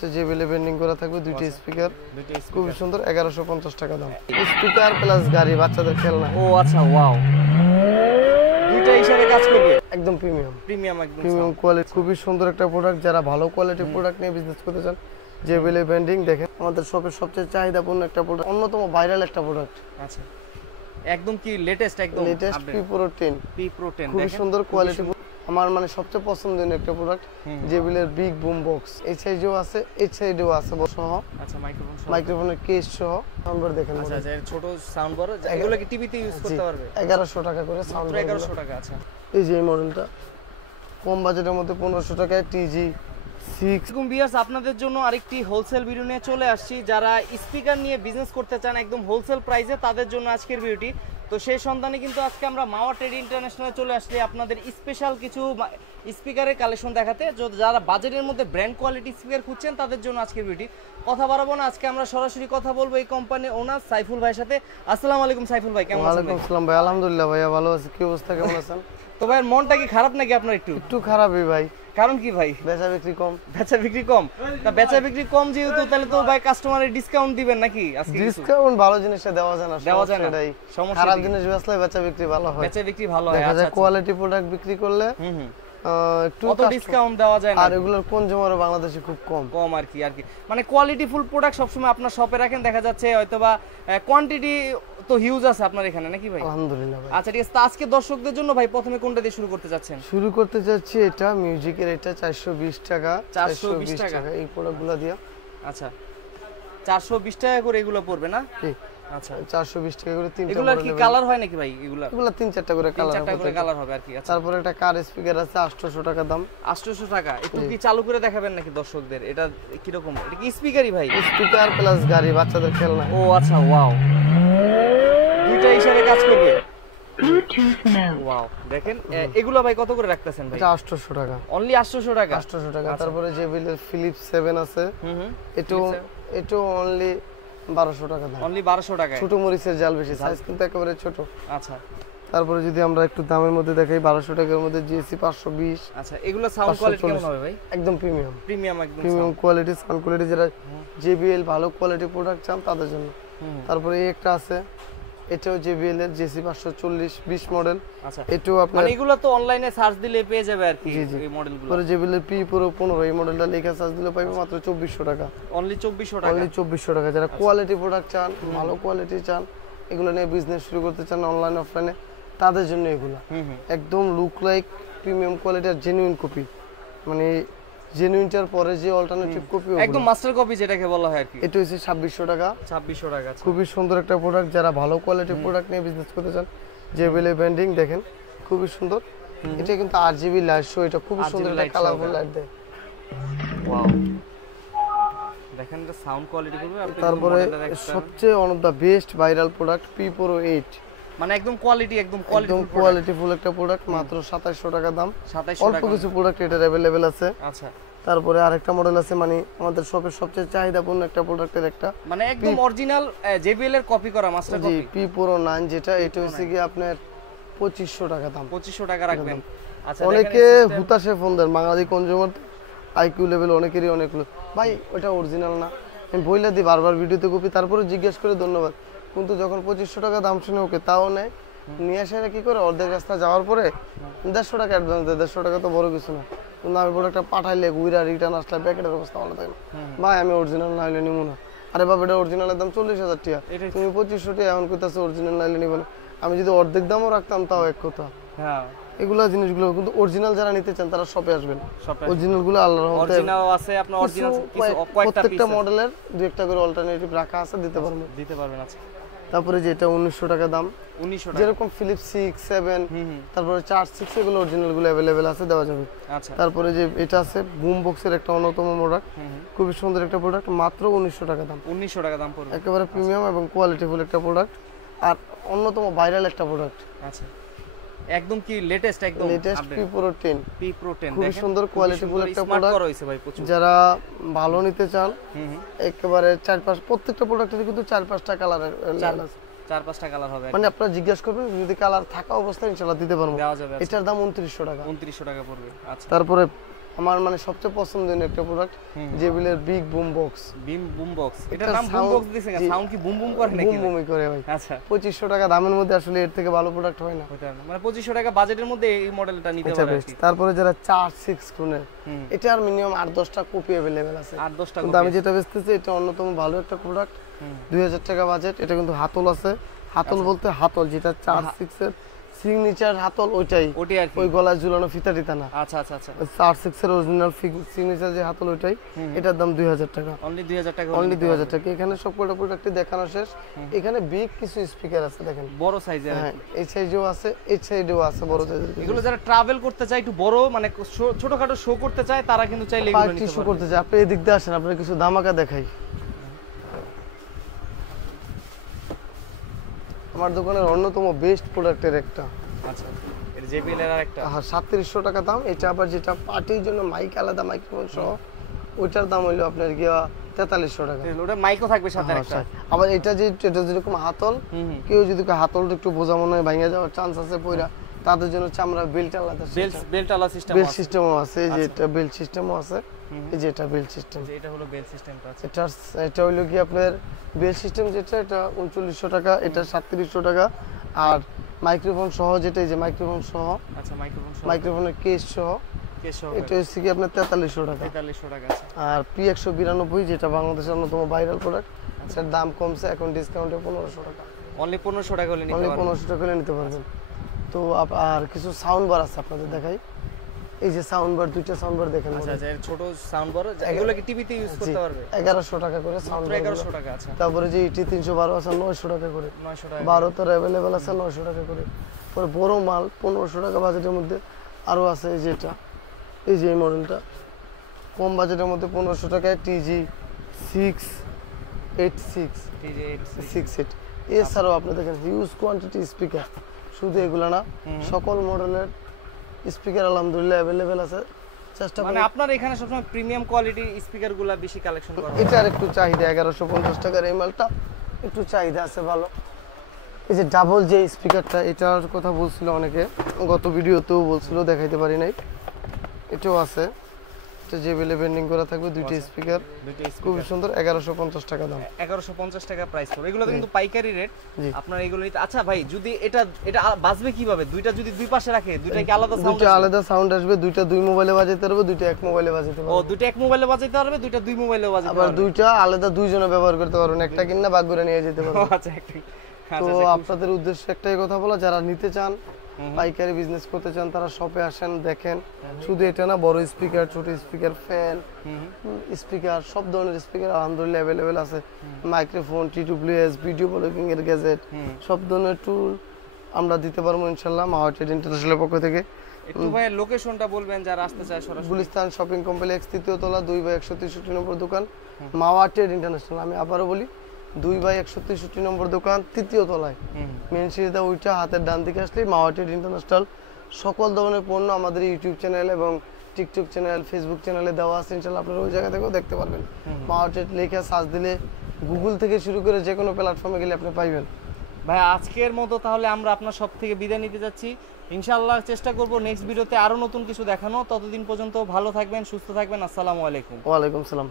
সাথে JBL branding করা থাকবে, দুইটি স্পিকার খুব সুন্দর, 1150 টাকা দাম। স্পিকার প্লাস গাড়ি, বাচ্চাদের খেলনা। ও আচ্ছা, ওয়াও, দুইটা হিসাবে কাজ করবে, একদম প্রিমিয়াম একদম প্রিমিয়াম কোয়ালিটি, খুবই সুন্দর একটা প্রোডাক্ট। যারা ভালো কোয়ালিটির প্রোডাক্ট নিয়ে বিজনেস করতে চান, জেবিএল ব্র্যান্ডিং দেখেন আমাদের শপের সবচেয়ে চাহিদাপূর্ণ একটা প্রোডাক্ট, অন্যতম ভাইরাল একটা প্রোডাক্ট। আচ্ছা, একদম কি লেটেস্ট, একদম লেটেস্ট পি প্রো 10, খুব সুন্দর কোয়ালিটি। আমার মানে সবচেয়ে পছন্দের একটা প্রোডাক্ট জেবিএল এর বিগ বুম বক্স। এই সাইজেও আছে, এই সাইডেও আছে সহ। আচ্ছা, মাইক্রোফোনের কেস সহ। সাউন্ডবার দেখেন। আচ্ছা আচ্ছা, এর ছোট সাউন্ড বার, এগুলো কি টিভিতে ইউজ করতে পারবে? 1100 টাকা করে সাউন্ড বার, 1100 টাকা। আচ্ছা, এই যে এই মডেলটা কম বাজেটের মধ্যে 1500 টাকায় টিজি 6। ভিউয়ার্স, আপনাদের জন্য আরেকটি হোলসেল ভিডিও নিয়ে চলে আসছি। যারা স্পিকার নিয়ে বিজনেস করতে চান একদম হোলসেল প্রাইসে, তাদের জন্য আজকের ভিডিওটি। তো সেই সন্ধানে কিন্তু আজকে আমরা মাওয়া ট্রেড ইন্টারন্যাশনালে চলে আসলে আপনাদের স্পেশাল কিছু স্পিকারের কালেকশন দেখাতে। যারা বাজেটের মধ্যে ব্র্যান্ড কোয়ালিটি স্পিকার খুঁজছেন, তাদের জন্য আজকের ভিডিও। কথা বাড়াবো না, আজকে আমরা সরাসরি কথা বলবো এই কোম্পানির ওনার সাইফুল ভাইয়ের সাথে। আসসালামু আলাইকুম সাইফুল ভাই, কেমন আছেন? ওয়ালাইকুম আসসালাম ভাই, আলহামদুলিল্লাহ ভাইয়া ভালো আছি। কি অবস্থা, কেমন আছেন? তো ভাইয়ের মনটা কি খারাপ নাকি আপনার? একটু খারাপই ভাই। কারণ কি ভাই? বেচা বিক্রি কম। বেচা বিক্রি কম? তা বেচা বিক্রি কম যেহেতু, তাহলে তো ভাই কাস্টমারের ডিসকাউন্ট দিবেন নাকি আজকে? ডিসকাউন্ট ভালো জিনিসটা দেওয়া যায় না, দেওয়া যায় না, সমস্যা। খারাপ জিনিস বেচলে বেচা বিক্রি ভালো হয়, বেচা বিক্রি ভালো হয়। আচ্ছা, কোয়ালিটি প্রোডাক্ট বিক্রি করলে একটু কত ডিসকাউন্ট দেওয়া যায় না, আর এগুলোর কনজিউমার বাংলাদেশে খুব কম আর কি মানে কোয়ালিটি ফুল প্রোডাক্ট সবসময় আপনার শপে রাখেন, দেখা যাচ্ছে হয়তোবা কোয়ান্টিটি তো হিউজ আছে আপনার এখানে নাকি ভাই? আলহামদুলিল্লাহ ভাই। আচ্ছা ঠিক আছে, আজকে দর্শকদের জন্য ভাই প্রথমে কোনটা দিয়ে শুরু করতে যাচ্ছেন? শুরু করতে যাচ্ছি এটা মিউজিকের, এটা 420 টাকা। 420 টাকা এই প্রোডাক্টগুলো দিয়া। আচ্ছা, 420 টাকা করে এগুলো পড়বে না? ঠিক। আচ্ছা, 420 টাকা করে তিনটা। এগুলা কি কালার হয় নাকি ভাই? এগুলা 3-4টা করে কালার হবে আর কি। আচ্ছা, তারপর একটা কার স্পিকার আছে 800 টাকা দাম। 800 টাকা। একটু কি চালু করে দেখাবেন নাকি দর্শকদের? এটা কি রকম? এটা কি স্পিকারই ভাই? স্পিকার প্লাস গাড়ি, বাচ্চাদের খেলনা। ও আচ্ছা, ওয়াও, দুইটা হিসাবে কাজ করবে। ওয়াও, দেখেন এগুলো ভাই কত করে রাখতেছেন ভাই? এটা 800 টাকা। অনলি 800 টাকা? 800 টাকা। তারপরে জেবিএল এর ফিলিপস 7 আছে, এটা অনলি 1200 টাকা দাম। অনলি 1200 টাকা। ছোট মরিচের জাল, বেশি সাইজ কিন্তু একেবারে ছোট। আচ্ছা, তারপরে যদি আমরা একটু দামের মধ্যে দেখাই, 1200 টাকার মধ্যে জিএসি 520। আচ্ছা, এগুলো সাউন্ড কোয়ালিটি কেমন হবে ভাই? একদম প্রিমিয়াম একদম প্রিমিয়াম কোয়ালিটি সাউন্ড কোয়ালিটি। যারা জেবিএল ভালো কোয়ালিটি প্রোডাক্ট চান তাদের জন্য। তারপরে এই একটা আছে, এটাও জেবিএল এর জেসি 540 20 মডেল। আচ্ছা, এটাও আপনার মানে এগুলো তো অনলাইনে সার্চ দিলে পেয়ে যাবে আর কি এই মডেলগুলো। পরে জেবিএল এর পি প্রো 15, এই মডেলটা লেখা সার্চ দিলে পাবে মাত্র 2400 টাকা। অনলি 2400 টাকা। অনলি 2400 টাকা। যারা কোয়ালিটি প্রোডাক্ট চান, ভালো কোয়ালিটি চান, এগুলো নিয়ে বিজনেস শুরু করতে চান অনলাইন অফলাইনে, তাদের জন্য এগুলো একদম লুক লাইক প্রিমিয়াম কোয়ালিটির জেনুইন কপি। মানে জেনুইনটার পরে যে অল্টারনেটিভ কপি, একদম মাস্টার কপি যেটাকে বলা হয় আর কি। এটা হচ্ছে 2600 টাকা। 2600 টাকা। খুবই সুন্দর একটা প্রোডাক্ট। যারা ভালো কোয়ালিটির প্রোডাক্ট নিয়ে বিজনেস করতে চান, জেবিএল ব্র্যান্ডিং দেখেন খুবই সুন্দর। এটা কিন্তু আরজিবি লাইট শো, এটা খুবই সুন্দর একটা কালারফুল লাইট দেয়। ওয়াও, দেখেন এটা সাউন্ড কোয়ালিটি করবে। তারপরে সবচেয়ে one of the best viral product P pro 8, মানে একদম কোয়ালিটিফুল একটা প্রোডাক্ট, মাত্র 2700 টাকা দাম। 2700 অল্প কিছু প্রোডাক্ট এটার अवेलेबल আছে। আচ্ছা, তারপরে আরেকটা মডেল আছে, মানে আমাদের শপের সবচেয়ে চাহিদাপূর্ণ একটা প্রোডাক্টের একটা, মানে একদম অরিজিনাল জেবিএল এর কপি করা master copy, G P pro 9, যেটা এটা হচ্ছে কি আপনার 2500 টাকা দাম। 2500 টাকা রাখবেন। আচ্ছা, অনেকে হুতাশে ফোন দেন, বাঙালি কনজিউমার আইকিউ লেভেল অনেকেরই অনেকগুলো, ভাই ওটা অরিজিনাল না। আমি বইলা দিই বারবার ভিডিওতে কপি, তারপরে জিজ্ঞেস করে ধন্যবাদ, কিন্তু যখন 2500 টাকা দাম শুনে ওকে তাও নেয়, নিয়ে আসে কি করে অর্ধেক রাস্তা যাওয়ার পরে 150 টাকা অ্যাডভান্স দেয়। 150 টাকা তো বড় কিছু না, কিন্তু আমি প্রোডাক্টটা পাঠাইলে উইরা রিটার্ন আসলে প্যাকেটের অবস্থা ভালো থাকে না। ভাই আমি অরিজিনাল না হলে নিবো না। আরে বাবা, এটা অরিজিনালের দাম 40,000 টাকা, তুমি 2500 টাকা এমন কইতাছো অরিজিনাল না হলে নিবো না। আমি যদি অর্ধেক দামও রাখতাম তাও এক কথা। হ্যাঁ, এগুলা জিনিসগুলো কিন্তু অরিজিনাল যারা নিতে চান তারা শপে আসবেন। অরিজিনাল গুলো আল্লাহর রহমতে অরিজিনাল আছে, আপনার অরিজিনাল কিছু কয়েকটা প্রত্যেকটা মডেলের দুই একটা করে অল্টারনেটিভ রাখা আছে, দিতে পারবেন। আচ্ছা, তারপরে যেটা 1900 টাকা দাম, 1900 টাকা, যেরকম ফিলিপস 6 7, তারপরে 4 6 এগুলো অরিজিনাল গুলো अवेलेबल আছে, দেওয়া যাবে। আচ্ছা, তারপরে যে এটা আছে বুম বক্সের একটা অন্যতম প্রোডাক্ট, খুবই সুন্দর একটা প্রোডাক্ট, মাত্র 1900 টাকা দাম। 1900 টাকা দাম পড়বে, একেবারে প্রিমিয়াম এবং কোয়ালিটিফুল একটা প্রোডাক্ট, আর অন্যতম ভাইরাল একটা প্রোডাক্ট। আচ্ছা, একদম কি লেটেস্ট পি প্রো 10, খুবই সুন্দর কোয়ালিটিফুল একটা প্রোডাক্ট। যারা ভালো নিতে চান, একেবারে 4-5 প্রত্যেকটা প্রোডাক্টের কিন্তু 4-5টা কালার আছে, 4-5টা কালার হবে। মানে আপনারা জিজ্ঞাসা করবেন, যদি কালার থাকা অবস্থায় ইনশাআল্লাহ দিতে পারবো। এটার দাম 2900 টাকা। 2900 টাকা পড়বে। আচ্ছা, তারপরে আমার মানে সবচেয়ে পছন্দের একটা প্রোডাক্ট জেবিলের big boom box. Boom box, এটার নাম বুম বক্স দিয়েছে কেন? সাউন্ড কি বুম বুম করে নাকি? বুম বুমই করে ভাই। আচ্ছা, 2500 টাকা দামের মধ্যে আসলে এর থেকে ভালো প্রোডাক্ট হয় না। মানে 2500 টাকা বাজেটের মধ্যে এই মডেলটা নিতে আচ্ছা পারে বেস্ট। তারপরে যারা 4-6 ক্রোনের, এটার মিনিমাম 8-10টা কপি अवेलेबल আছে। 8-10টা কিন্তু আমি যেটা বেচতেছি এটা অন্যতম ভালো একটা প্রোডাক্ট। 2000 টাকা বাজেট। এটা কিন্তু হাতল আছে। হাতল বলতে হাতল যেটা 4-6 এর সিগনেচার হাতল ওইটাই, ওটি আর কি, ওই গলায় ঝুলানো ফিতা টিতা না। আচ্ছা আচ্ছা আচ্ছা, 4-6 এর অরিজিনাল সিগনেচার যে হাতল ওইটাই। এটার দাম 2000 টাকা, অনলি 2000 টাকা, অনলি 2000 টাকা। এখানে সবকটা প্রোডাক্টই দেখানো শেষ। এখানে বিগ কিছু স্পিকার আছে দেখেন, বড় সাইজের। হ্যাঁ এই সাইজেও আছে, এই সাইডেও আছে বড় সাইজের। এগুলো যারা ট্রাভেল করতে চায়, একটু বড় মানে ছোটখাটো শো করতে চায়, তারা কিন্তু চাইলে এগুলো পার্টি নিতে শো পারে। করতে চাই, আপনি এদিক দিয়ে আসেন, আপনার কিছু ধামাকা দেখাই। আমার দোকানের অন্যতম বেস্ট প্রোডাক্টের একটা। আচ্ছা, এটা জেবিএল এর আরেকটা। 3700 টাকা দাম। এটা আবার যেটা পার্টির জন্য মাইক আলাদা মাইক্রোফোন সহ, ওইটার দাম হইলো আপনার গিয়া 4300 টাকা। ওটা মাইকও থাকবে সাথে একটা। আবার এটা যে এটা যেরকম হাতল, কেউ যদি হাতলটা একটু বোঝা মনে হয় ভাঙা যাওয়ার চান্স আছে পয়রা, তাদের জন্য চামড়া বেল্ট আলাদা, বেল্ট আলা সিস্টেম বেল্ট আছে। সিস্টেমও আছে। এই যে এটা বেল্ট সিস্টেমও আছে, এই যে এটা বেল্ট সিস্টেম। এটা হলো বেল্ট সিস্টেমটা আছে। এটা হইলো কি আপনার বেল্ট সিস্টেম যেটা, এটা 3900 টাকা, এটা 3700 টাকা। আর মাইক্রোফোন সহ যেটা, এই যে মাইক্রোফোন সহ, আচ্ছা মাইক্রোফোন সহ, মাইক্রোফোনের কেস সহ, এটা হচ্ছে কি আপনার 4300 টাকা। 4300 টাকা আছে। আর P192 যেটা বাংলাদেশের অন্যতম ভাইরাল প্রোডাক্ট, সেটার দাম কমছে এখন ডিসকাউন্টে 1500 টাকা। অনলি 1500 টাকা হলে নিতে অনলি পারবেন। 1500 টাকা হলে নিতে পারবেন। তো আর কিছু সাউন্ড বার আছে আপনাদের দেখাই। এই যে সাউন্ড বার, দুইটা সাউন্ড বার দেখেন। আচ্ছা আচ্ছা, এর ছোট সাউন্ড বার, এগুলো কি টিভিতে ইউজ করতে পারবে? 1100 টাকা করে সাউন্ড বার। 1100 টাকা আছে। তারপরে যে ET 312 আছে 900 টাকা করে। 900 টাকা। 12 তার अवेलेबल আছে 900 টাকা করে। পরে বড় মাল 1500 টাকা বাজেটের মধ্যে আরো আছে। এই যে এটা, এই যে এই মডেলটা কম বাজেটের মধ্যে 1500 টাকায় TG 686 68। এছাড়াও আপনি দেখেন হিউজ কোয়ান্টিটি স্পিকার, শুধু এগুলা না, সকল মডেলের স্পিকার আলহামদুলিল্লাহ अवेलेबल আছে। চেষ্টা মানে করি আপনার এখানে সবসময় প্রিমিয়াম কোয়ালিটির স্পিকারগুলো বেশি কালেকশন করা হয়। এটার একটু চাহিদা, 1150 টাকার এই মালটা একটু চাহিদা আছে ভালো। এই যে ডাবল যে স্পিকারটা, এটার কথা বলছিল অনেকে, গত ভিডিওতেও বলছিল, দেখাইতে পারি নাই। এটাও আছে, এটা জেবিএল বেন্ডিং করা থাকবে, দুইটা স্পিকার, দুইটা খুব সুন্দর, 1150 টাকা দাম। 1150 টাকা প্রাইস পড়বে। এগুলো তো কিন্তু পাইকারি রেট। জি। আপনার এগুলো নিতে, আচ্ছা ভাই, যদি এটা বাজবে কিভাবে? দুইটা যদি দুই পাশে রাখে, দুইটা কি আলাদা সাউন্ড? দুইটা আলাদা সাউন্ড আসবে, দুইটা দুই মোবাইলে বাজাইতে পারবে, দুইটা এক মোবাইলে বাজাইতে ও, পারবে। দুইটা এক মোবাইলে বাজাইতে পারবে, দুইটা দুই মোবাইলেও বাজাইতে আবার পারবে। দুইটা আলাদা দুইজনে ব্যবহার করতে পারবেন, একটা কিনা ভাগ করে নিয়ে যেতে ও পারবেন। আচ্ছা, একটা। তো আপনাদের উদ্দেশ্যে একটাই কথা বলা, যারা নিতে চান, পাইকারি বিজনেস করতে চান, তারা শপে আসেন, দেখেন। শুধু এটা না, বড় স্পিকার, ছোট স্পিকার, ফ্যান, স্পিকার, সব ধরনের স্পিকার আলহামদুলিল্লাহ अवेलेबल আছে। মাইক্রোফোন, TWS, ভিডিও ব্লগিং এর গ্যাজেট, সব ধরনের টুল আমরা দিতে পারবো ইনশাআল্লাহ মাওয়া ট্রেড ইন্টারন্যাশনাল পক্ষ থেকে। একটু ভাই লোকেশনটা বলবেন যারা আসতে চায় সরাসরি। গুলিস্তান শপিং কমপ্লেক্স, 3য় তলা, 2/163 নম্বর দোকান, মাওয়া ট্রেড ইন্টারন্যাশনাল। আমি আবারও বলি, 2/163 নম্বর দোকান, 3য় তলায়, মেন সিঁড়িতে উঠে হাতের ডান দিকে আসলে মাওয়া ট্রেড ইন্টারন্যাশনাল। সকল ধরনের পণ্য আমাদের ইউটিউব চ্যানেল এবং টিকটক চ্যানেল, ফেসবুক চ্যানেলে দেওয়া আছে, ইনশাআল্লাহ আপনারা ওই জায়গা থেকেও দেখতে পারবেন। মাওয়া ট্রেড লেখা সার্চ দিলে গুগল থেকে শুরু করে যে কোনো প্ল্যাটফর্মে গেলে আপনি পাইবেন। ভাই আজকের মতো তাহলে আমরা আপনার সব থেকে বিদায় নিতে যাচ্ছি। ইনশাআল্লাহ চেষ্টা করব নেক্সট ভিডিওতে আরো নতুন কিছু দেখানো। ততদিন পর্যন্ত ভালো থাকবেন, সুস্থ থাকবেন। আসসালামু আলাইকুম। ওয়ালাইকুম সালাম।